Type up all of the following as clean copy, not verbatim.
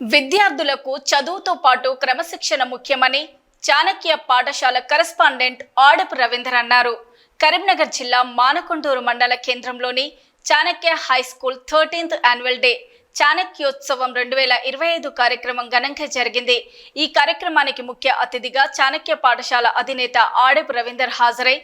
విద్యార్థులకు చదువుతో పాటు క్రమశిక్షణ ముఖ్యమని చాణక్య పాఠశాల కరెస్పాండెంట్ ఆడపు రవీందర్ అన్నారు. కరీంనగర్ జిల్లా మానకొండూరు మండల కేంద్రంలోని Chanakya high school 13th annual day చాణక్యోత్సవం 2025 కార్యక్రమం ఘనంగా జరిగింది. ఈ కార్యక్రమానికి ముఖ్య అతిథిగా చాణక్య పాఠశాల అధినేత ఆడపు రవీందర్ హాజరై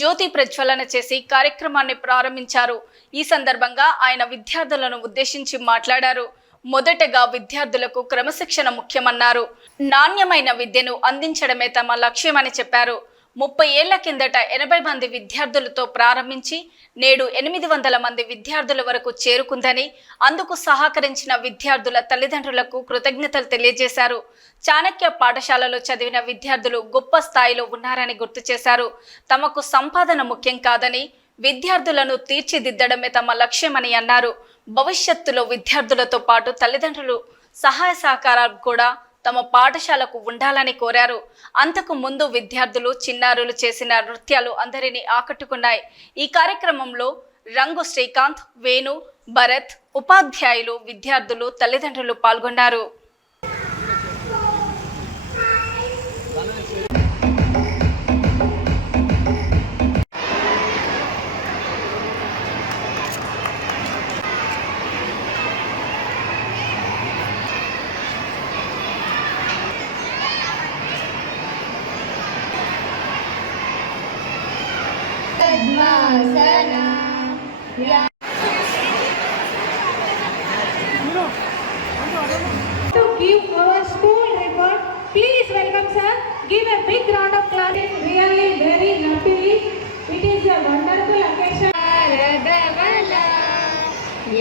జ్యోతి ప్రజ్వలన చేసి కార్యక్రమాన్ని ప్రారంభించారు. ఈ సందర్భంగా ఆయన విద్యార్థులను ఉద్దేశించి మాట్లాడారు. మొదటగా విద్యార్థులకు క్రమశిక్షణ ముఖ్యమన్నారు. నాణ్యమైన విద్యను అందించడమే తమ లక్ష్యమని చెప్పారు. 30 ఏళ్ల కిందట 80 మంది విద్యార్థులతో ప్రారంభించి నేడు 800 మంది విద్యార్థుల వరకు చేరుకుందని, అందుకు సహకరించిన విద్యార్థుల తల్లిదండ్రులకు కృతజ్ఞతలు తెలియజేశారు. చాణక్య పాఠశాలలో చదివిన విద్యార్థులు గొప్ప స్థాయిలో ఉన్నారని గుర్తు చేశారు. తమకు సంపాదన ముఖ్యం కాదని, విద్యార్థులను తీర్చిదిద్దడమే తమ లక్ష్యమని అన్నారు. భవిష్యత్తులో విద్యార్థులతో పాటు తల్లిదండ్రులు సహాయ సహకారాలు కూడా తమ పాఠశాలకు ఉండాలని కోరారు. అంతకు ముందు విద్యార్థులు చిన్నారులు చేసిన నృత్యాలు అందరినీ ఆకట్టుకున్నాయి. ఈ కార్యక్రమంలో రంగు శ్రీకాంత్, వేణు, భరత్, ఉపాధ్యాయులు, విద్యార్థులు, తల్లిదండ్రులు పాల్గొన్నారు. To give our school report, please welcome sir. Give a big round of applause. Really very happily. It is a wonderful occasion.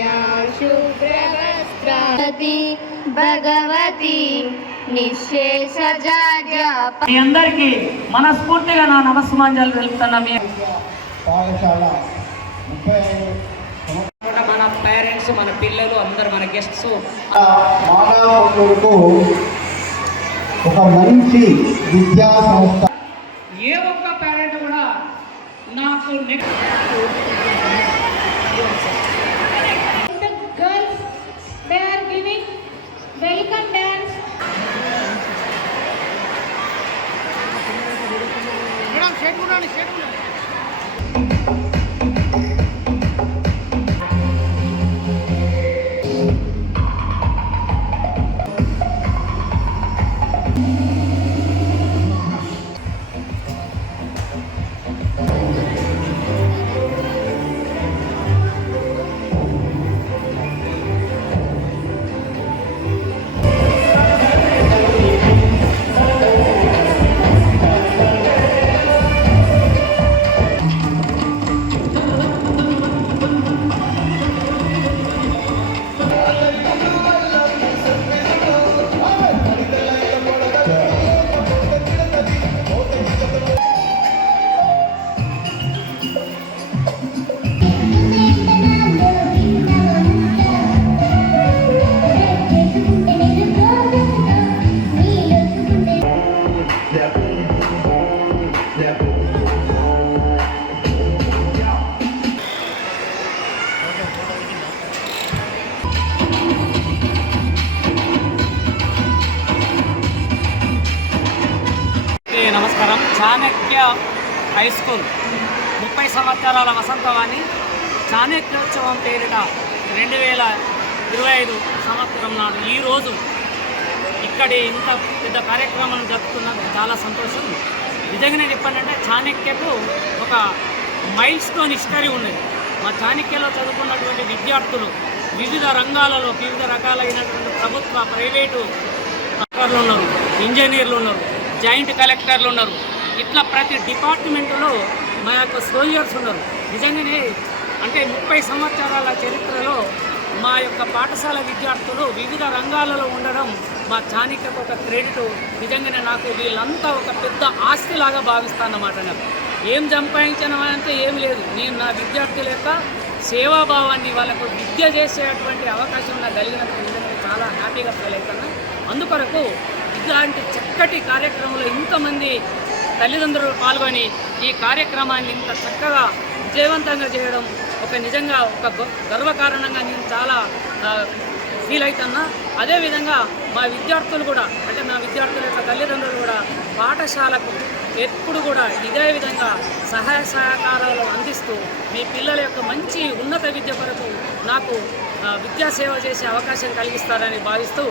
या शुभ्रवस्त्रावती भगवती निःशेषजाड्या మీ అందరికీ మనస్ఫూర్తిగా నా నమస్సుమాంజలు తెలుపుతున్నా. మీ పాఠశాల 35 మన పేరెంట్స్, మన పిల్లలు, అందరు మన గెస్ట్స్ మానకొండూరుకు ఒక మంచి విద్యా సంస్థ. ఏ ఒక్క పేరెంట్ కూడా నాకు The girls, they are giving welcome dance. నమస్కారం. చాణక్య హై స్కూల్ 30 సంవత్సరాల వసంతవాణి చాణక్యోత్సవం పేరిట 2025 సంవత్సరం నాడు ఈరోజు ఇక్కడి ఇంత పెద్ద కార్యక్రమం జరుపుతున్నందుకు చాలా సంతోషం. నిజంగానే చెప్పాలంటే చాణక్యకు ఒక మైల్ స్టోన్ హిస్టరీ ఉన్నది. మా చాణక్యలో చదువుకున్నటువంటి విద్యార్థులు వివిధ రంగాలలో వివిధ రకాలైనటువంటి ప్రభుత్వ, ప్రైవేటు అధికారులు ఉన్నారు, ఇంజనీర్లు ఉన్నారు, జాయింట్ కలెక్టర్లు ఉన్నారు. ఇట్లా ప్రతి డిపార్ట్మెంట్లో మా యొక్క సోల్జర్స్ ఉన్నారు. నిజంగానే అంటే 30 సంవత్సరాల చరిత్రలో మా యొక్క పాఠశాల విద్యార్థులు వివిధ రంగాలలో ఉండడం మా చాణక్యకు ఒక క్రెడిట్. నిజంగానే నాకు వీళ్ళంతా ఒక పెద్ద ఆస్తిలాగా భావిస్తానన్నమాట. నాకు ఏం సంపాదించడం అంటే ఏం లేదు. నేను నా విద్యార్థుల యొక్క సేవాభావాన్ని, వాళ్ళకు విద్య చేసేటువంటి అవకాశం నాకు కలిగినందుకు నిజంగా చాలా హ్యాపీగా ఫీల్ అవుతున్నా. అందుకొరకు ఇలాంటి చక్కటి కార్యక్రమంలో ఇంతమంది తల్లిదండ్రులు పాల్గొని ఈ కార్యక్రమాన్ని ఇంత చక్కగా విజయవంతంగా చేయడం ఒక నిజంగా ఒక గర్వకారణంగా నేను చాలా ఫీల్ అవుతున్నా. అదేవిధంగా మా విద్యార్థులు కూడా, అంటే మా విద్యార్థుల యొక్క తల్లిదండ్రులు కూడా పాఠశాలకు ఎప్పుడు కూడా ఇదే విధంగా సహాయ సహకారాలు అందిస్తూ మీ పిల్లల యొక్క మంచి ఉన్నత విద్య కొరకు నాకు విద్యాసేవ చేసే అవకాశం కలిగిస్తారని భావిస్తూ